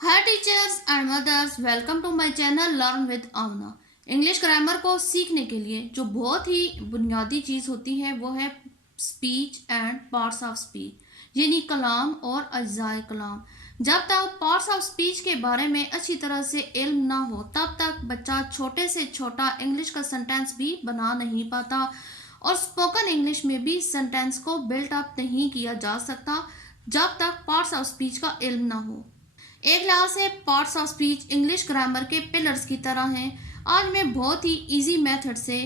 Hi teachers and mothers, welcome to my channel learn with Amna. English grammar को सीखने के लिए जो बहुत ही बुनियादी चीज़ होती है वो है speech and parts of speech, यानी कलाम और अज्जाए कलाम। जब तक पार्ट्स ऑफ स्पीच के बारे में अच्छी तरह से इल्म ना हो तब तक बच्चा छोटे से छोटा इंग्लिश का सेंटेंस भी बना नहीं पाता और स्पोकन इंग्लिश में भी सेंटेंस को बिल्ट अप नहीं किया जा सकता जब तक पार्ट्स ऑफ स्पीच का इल्म ना हो। एक लिहाज से parts of speech English grammar के पिलर्स की तरह हैं। आज मैं बहुत ही इजी मेथड से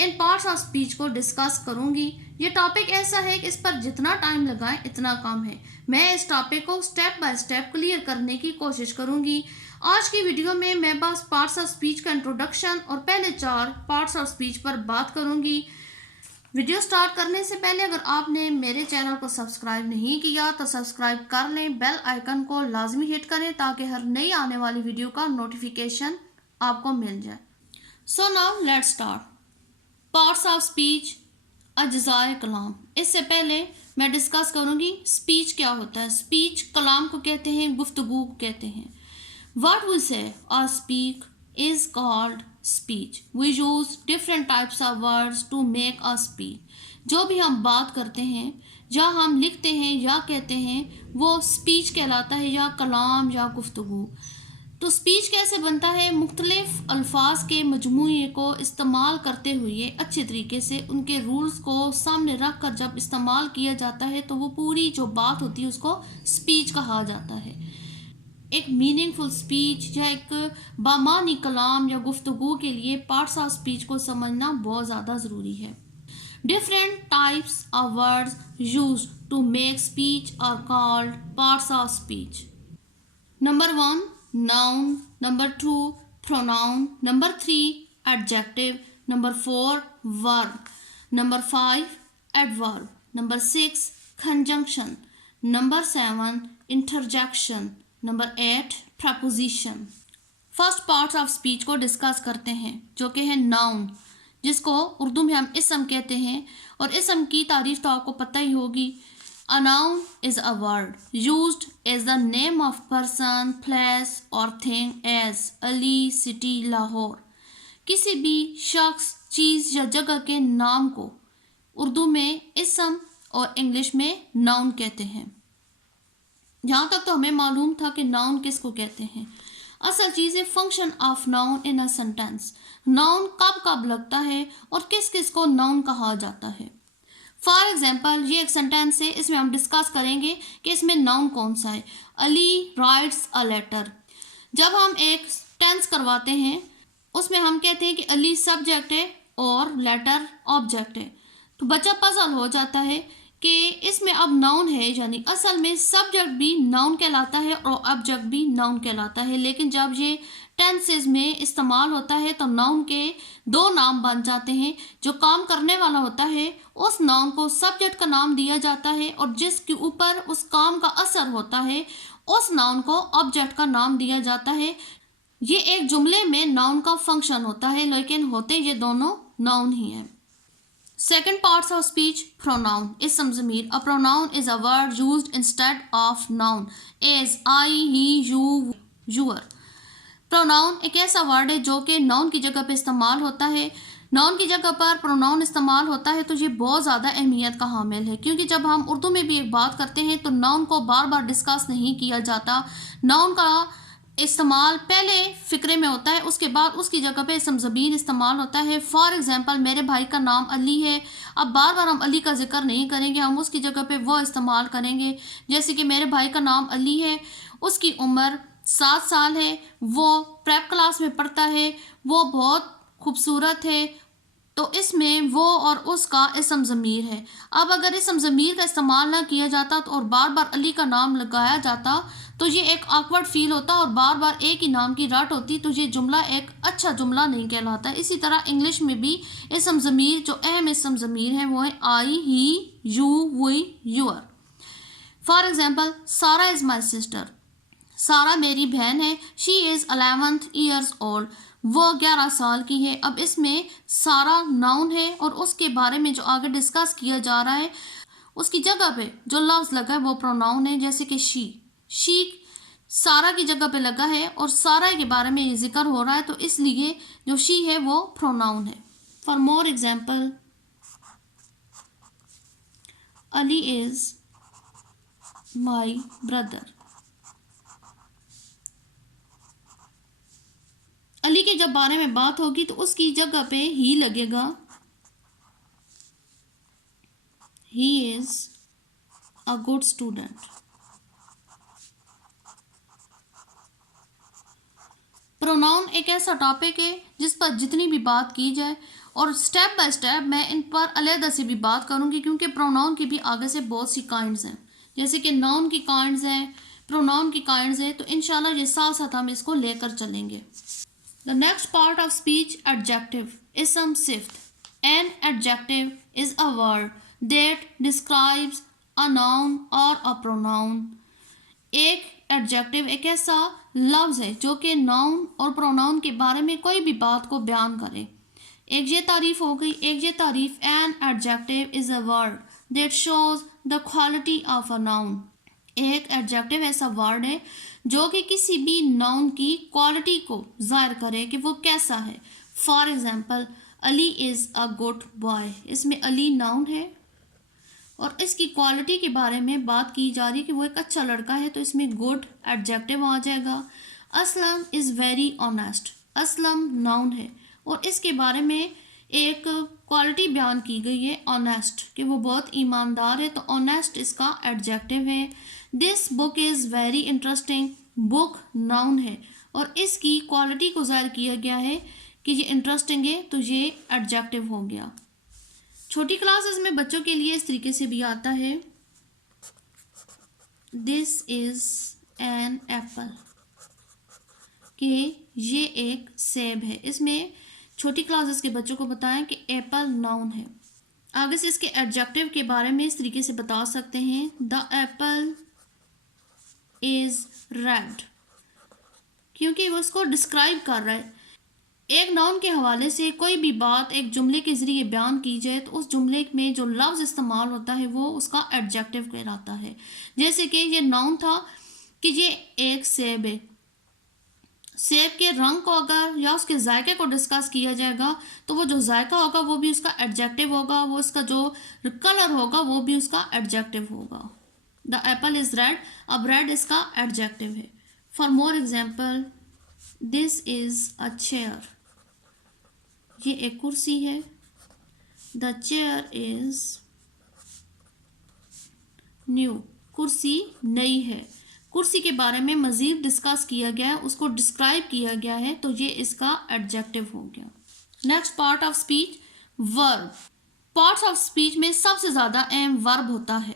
इन पार्ट्स ऑफ स्पीच को डिस्कस करूंगी। ये टॉपिक ऐसा है कि इस पर जितना टाइम लगाएं इतना कम है। मैं इस टॉपिक को स्टेप बाय स्टेप क्लियर करने की कोशिश करूंगी। आज की वीडियो में मैं बस पार्ट्स ऑफ स्पीच का इंट्रोडक्शन और पहले 4 पार्ट्स ऑफ स्पीच पर बात करूंगी। वीडियो स्टार्ट करने से पहले अगर आपने मेरे चैनल को सब्सक्राइब नहीं किया तो सब्सक्राइब कर लें, बेल आइकन को लाजमी हिट करें ताकि हर नई आने वाली वीडियो का नोटिफिकेशन आपको मिल जाए। So now let's start. Parts of speech, अज्जाए कलाम। इससे पहले मैं डिस्कस करूंगी स्पीच क्या होता है। स्पीच कलाम को कहते हैं, गुफ्तगू को कहते हैं। व्हाट वी से और speak is called speech. We use different types of words to make a speech. जो भी हम बात करते हैं या हम लिखते हैं या कहते हैं वो स्पीच कहलाता है, या कलाम या गुफ्तगू। तो स्पीच कैसे बनता है? मुख्तलिफ अल्फाज के मजमूए को इस्तेमाल करते हुए अच्छे तरीके से उनके रूल्स को सामने रख कर जब इस्तेमाल किया जाता है तो वो पूरी जो बात होती है उसको स्पीच कहा जाता है। एक मीनिंगफुल स्पीच या एक बामानी कलाम या गुफ्तगू के लिए पार्ट्स ऑफ स्पीच को समझना बहुत ज़्यादा ज़रूरी है। Different types of words used to make speech are called parts of speech. Number 1 noun, number 2 pronoun, number 3 adjective, number 4 verb, number 5 adverb, number 6 conjunction, number 7 interjection, number 8 preposition. First part of speech को discuss करते हैं जो कि है noun, जिसको उर्दू में हम इसम कहते हैं। और इसम की तारीफ तो आपको पता ही होगी। A noun is a word used as the name of person, place और thing as Ali, city, Lahore. किसी भी शख्स, चीज़ या जगह के नाम को उर्दू में इसम और इंग्लिश में नाउन कहते हैं। यहाँ तक तो हमें मालूम था कि नाउन किसको कहते हैं। असल चीज़ है function of noun in a sentence. Noun कब कब लगता है और किस किस को नाउन कहा जाता है। फॉर एग्जाम्पल ये एक सेंटेंस है, इसमें हम डिस्कस करेंगे कि इसमें नाउन कौन सा है। Ali writes a letter. जब हम एक टेंस करवाते हैं उसमें हम कहते हैं कि अली सब्जेक्ट है और लेटर ऑब्जेक्ट है, तो बच्चा पजल हो जाता है कि इसमें अब नाउन है, यानी असल में सब्जेक्ट भी नाउन कहलाता है और ऑब्जेक्ट भी नाउन कहलाता है। लेकिन जब ये टेंसेस में इस्तेमाल होता है तो नाउन के 2 नाम बन जाते हैं। जो काम करने वाला होता है उस नाउन को सब्जेक्ट का नाम दिया जाता है और जिसके ऊपर उस काम का असर होता है उस नाउन को ऑब्जेक्ट का नाम दिया जाता है। ये एक जुमले में नाउन का फंक्शन होता है, लेकिन होते ये दोनों नाउन ही हैं। Second parts of speech, pronoun, ism Zamir. A pronoun is a word used instead of noun as I, he, you, your. Pronoun एक ऐसा वर्ड है जो कि नाउन की जगह पे इस्तेमाल होता है। नाउन की जगह पर प्रोनाउन इस्तेमाल होता है तो ये बहुत ज़्यादा अहमियत का हामिल है, क्योंकि जब हम उर्दू में भी एक बात करते हैं तो नाउन को बार बार डिस्कस नहीं किया जाता। नाउन का इस्तेमाल पहले फ़िक्रे में होता है, उसके बाद उसकी जगह पे इसम ज़मीर इस्तेमाल होता है। फॉर एग्जांपल मेरे भाई का नाम अली है, अब बार बार हम अली का जिक्र नहीं करेंगे, हम उसकी जगह पे वो इस्तेमाल करेंगे। जैसे कि मेरे भाई का नाम अली है, उसकी उम्र 7 साल है, वो प्रेप क्लास में पढ़ता है, वो बहुत खूबसूरत है, तो इसमें वो और उसका इसम ज़मीर है। अब अगर इसम ज़मीर का इस्तेमाल ना किया जाता तो और बार बार अली का नाम लगाया जाता तो ये एक ऑकवर्ड फील होता और बार बार एक ही नाम की रट होती, तो ये जुमला एक अच्छा जुमला नहीं कहलाता। इसी तरह इंग्लिश में भी इसम ज़मीर, जो अहम इसम ज़मीर है वो है I, he, you, we, your. For example Sara is my sister. Sara मेरी बहन है। She is 11 years old. वो 11 साल की है। अब इसमें सारा नाउन है और उसके बारे में जो आगे डिस्कस किया जा रहा है उसकी जगह पे जो लफ्ज़ लगा है वो प्रोनाउन है, जैसे कि शी सारा की जगह पे लगा है और सारा के बारे में ये जिक्र हो रहा है, तो इसलिए जो शी है वो प्रोनाउन है। For more example, Ali is my brother. Ali के जब बारे में बात होगी तो उसकी जगह पे ही लगेगा, he is a good student. Pronoun एक ऐसा टॉपिक है जिस पर जितनी भी बात की जाए, और स्टेप बाय स्टेप मैं इन पर अलहदा से भी बात करूंगी, क्योंकि प्रोनाउन की भी आगे से बहुत सी काइंड्स हैं, जैसे कि नाउन की काइंड्स हैं, प्रोनाउन की काइंड्स हैं, तो इंशाल्लाह ये साथ साथ हम इसको लेकर चलेंगे। The next part of speech, adjective, इसम सिफ्त। An adjective is a word that describes a noun और अ प्रोनाउन। एक एडजेक्टिव एक ऐसा लफ्ज़ है जो कि नाउन और प्रोनाउन के बारे में कोई भी बात को बयान करे। एक ये तारीफ हो गई, एक ये तारीफ। N adjective is a word that shows the quality of a noun. एक एडजेक्टिव ऐसा वर्ड है जो कि किसी भी नाउन की क्वालिटी को जाहिर करे कि वो कैसा है। For example, Ali is a good boy. इसमें अली नाउन है और इसकी क्वालिटी के बारे में बात की जा रही है कि वो एक अच्छा लड़का है, तो इसमें गुड एडजेक्टिव आ जाएगा। Aslam is very honest. Aslam noun है और इसके बारे में एक क्वालिटी बयान की गई है, ऑनेस्ट, कि वो बहुत ईमानदार है, तो ऑनेस्ट इसका एडजेक्टिव है। This book is very interesting. Book noun है और इसकी क्वालिटी को ज़ाहिर किया गया है कि ये इंटरेस्टिंग है, तो ये एडजेक्टिव हो गया। छोटी क्लासेस में बच्चों के लिए इस तरीके से भी आता है, दिस इज़ एन एप्पल, कि ये एक सेब है। इसमें छोटी क्लासेस के बच्चों को बताएं कि एप्पल नाउन है। आगे से इसके एडजेक्टिव के बारे में इस तरीके से बता सकते हैं, द एप्पल इज़ रेड, क्योंकि वो उसको डिस्क्राइब कर रहा है। एक नाउन के हवाले से कोई भी बात एक जुमले के ज़रिए बयान की जाए तो उस जुमले में जो लफ्ज़ इस्तेमाल होता है वो उसका एडजेक्टिव कहलाता है। जैसे कि ये नाउन था कि ये एक सेब है। सेब के रंग को अगर या उसके जायके को डिस्कस किया जाएगा तो वो जो जायका होगा वो भी उसका एडजेक्टिव होगा, वो इसका जो कलर होगा वो भी उसका एडजेक्टिव होगा। द एप्पल इज़ रेड, अब रेड इसका एडजेक्टिव है। For more example, this is a chair, ये एक कुर्सी है। द चेयर इज़ न्यू, कुर्सी नई है। कुर्सी के बारे में मज़ीद डिस्कस किया गया है, उसको डिस्क्राइब किया गया है, तो ये इसका एडजेक्टिव हो गया। Next part of speech, verb. Parts of speech में सबसे ज़्यादा अहम वर्ब होता है।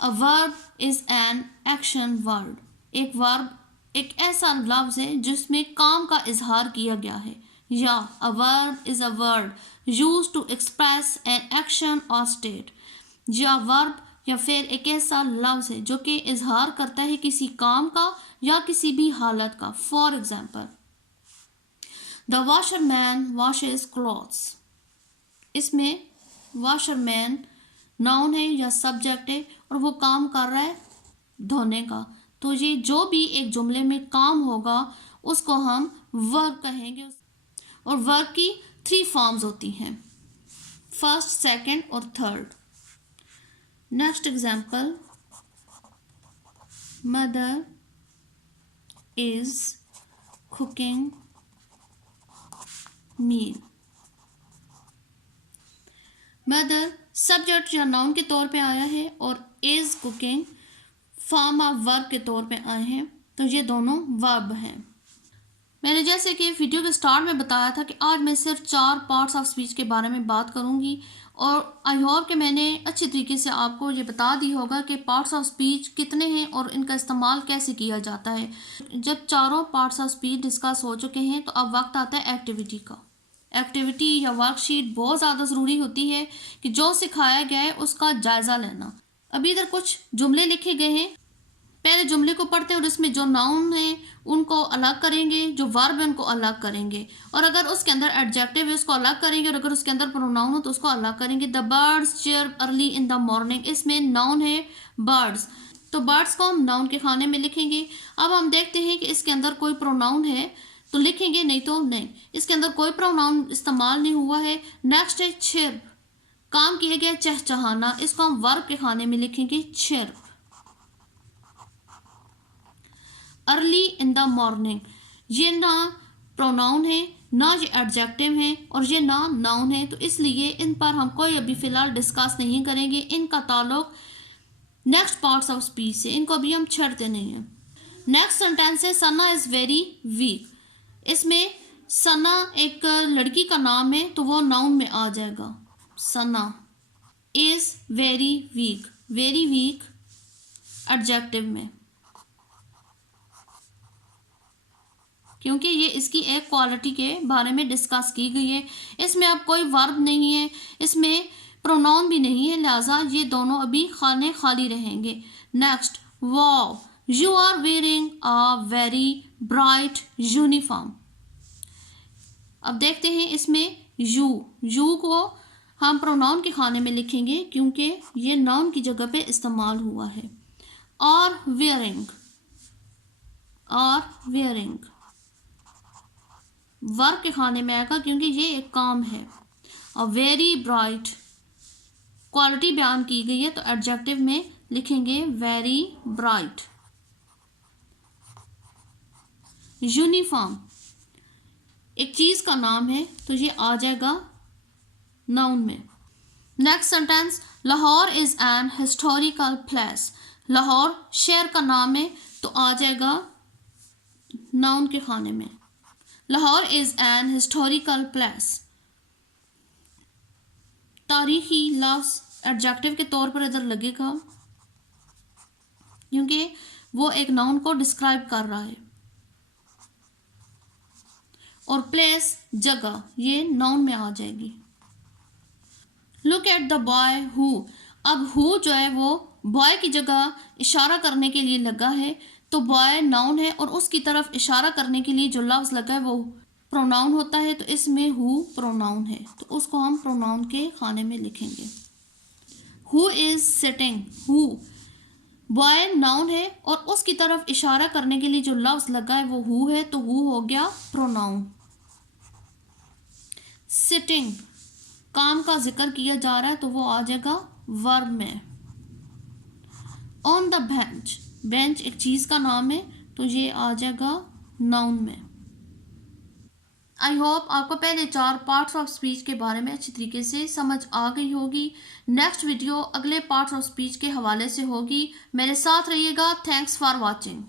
अ verb is an action word. एक वर्ब एक ऐसा लफ्ज़ है जिसमें काम का इजहार किया गया है, या a verb is a word used to express an action or state. या वर्ब या फिर एक ऐसा लफ्ज़ है जो कि इजहार करता है किसी काम का या किसी भी हालत का। For example, the washerman washes clothes. इसमें वॉशरमैन नाउन है या सब्जेक्ट है और वो काम कर रहा है धोने का, तो ये जो भी एक जुमले में काम होगा उसको हम वर्ब कहेंगे। और वर्ब की 3 फॉर्म्स होती हैं, फर्स्ट, सेकंड और third. Next example, mother is cooking meal. Mother subject या नाउन के तौर पे आया है और is cooking form of verb के तौर पे आए हैं, तो ये दोनों वर्ब हैं। मैंने जैसे कि वीडियो के स्टार्ट में बताया था कि आज मैं सिर्फ 4 पार्ट्स ऑफ स्पीच के बारे में बात करूंगी, और आई होप कि मैंने अच्छी तरीके से आपको ये बता दी होगा कि पार्ट्स ऑफ स्पीच कितने हैं और इनका इस्तेमाल कैसे किया जाता है। जब चारों पार्ट्स ऑफ स्पीच डिस्कस हो चुके हैं तो अब वक्त आता है एक्टिविटी का। एक्टिविटी या वर्कशीट बहुत ज़्यादा ज़रूरी होती है कि जो सिखाया गया है उसका जायज़ा लेना। अभी इधर कुछ जुमले लिखे गए हैं। पहले जुमले को पढ़ते हैं और इसमें जो नाउन है उनको अलग करेंगे, जो वर्ब है उनको अलग करेंगे, और अगर उसके अंदर एडजेक्टिव है उसको अलग करेंगे, और अगर उसके अंदर प्रोनाउन हो तो उसको अलग करेंगे। The birds chirp early in the morning, इसमें नाउन है बर्ड्स, तो बर्ड्स को हम नाउन के खाने में लिखेंगे। अब हम देखते हैं कि इसके अंदर कोई प्रोनाउन है तो लिखेंगे, नहीं तो नहीं। इसके अंदर कोई प्रोनाउन इस्तेमाल नहीं हुआ है। नेक्स्ट है चिर्प, काम किया गया चहचहाना, इसको हम वर्ब के खाने में लिखेंगे chirp. Early in the morning, ये ना प्रोनाउन है ना ये एडजेक्टिव है और ये ना नाउन है, तो इसलिए इन पर हम कोई अभी फ़िलहाल डिस्कस नहीं करेंगे। इनका ताल्लुक नेक्स्ट पार्ट्स ऑफ स्पीच से, इनको अभी हम छेड़ते नहीं हैं। नेक्स्ट सेंटेंस है सना इज़ वेरी वीक, इसमें सना एक लड़की का नाम है तो वो नाउन में आ जाएगा। Sana is very weak, very weak adjective में, क्योंकि ये इसकी एक क्वालिटी के बारे में डिस्कस की गई है। इसमें अब कोई वर्ब नहीं है, इसमें प्रोनाउन भी नहीं है, लिहाजा ये दोनों अभी खाने खाली रहेंगे। Next, wow you are wearing a very bright uniform. अब देखते हैं इसमें यू को हम प्रोनाउन के खाने में लिखेंगे क्योंकि ये नाउन की जगह पे इस्तेमाल हुआ है। और वेयरिंग वर्ब के खाने में आएगा क्योंकि ये एक काम है। और वेरी ब्राइट क्वालिटी बयान की गई है तो एडजेक्टिव में लिखेंगे वेरी ब्राइट। यूनिफॉर्म एक चीज़ का नाम है तो ये आ जाएगा नाउन में। Next sentence, Lahore is an historical place, Lahore शहर का नाम है तो आ जाएगा नाउन के खाने में। Lahore is an historical place. तारीखी लफ्ज़ एडजेक्टिव के तौर पर इधर लगेगा क्योंकि वो एक नाउन को डिस्क्राइब कर रहा है, और प्लेस जगह ये नाउन में आ जाएगी। Look at the boy who, अब हु जो है वो बॉय की जगह इशारा करने के लिए लगा है, तो बॉय नाउन है और उसकी तरफ इशारा करने के लिए जो लफ्ज़ लगा है वो प्रोनाउन होता है, तो इसमें हु प्रोनाउन है तो उसको हम प्रोनाउन के खाने में लिखेंगे। Who is sitting, who boy noun है और उसकी तरफ इशारा करने के लिए जो लफ्ज़ लगा है वो हु है, तो हु हो गया प्रोनाउन। सिटिंग काम का जिक्र किया जा रहा है तो वो आ जाएगा वर्ब में। ऑन द बेंच, बेंच एक चीज़ का नाम है तो ये आ जाएगा नाउन में। आई होप आपको पहले 4 पार्ट्स ऑफ स्पीच के बारे में अच्छी तरीके से समझ आ गई होगी। नेक्स्ट वीडियो अगले पार्ट्स ऑफ स्पीच के हवाले से होगी। मेरे साथ रहिएगा। Thanks for watching.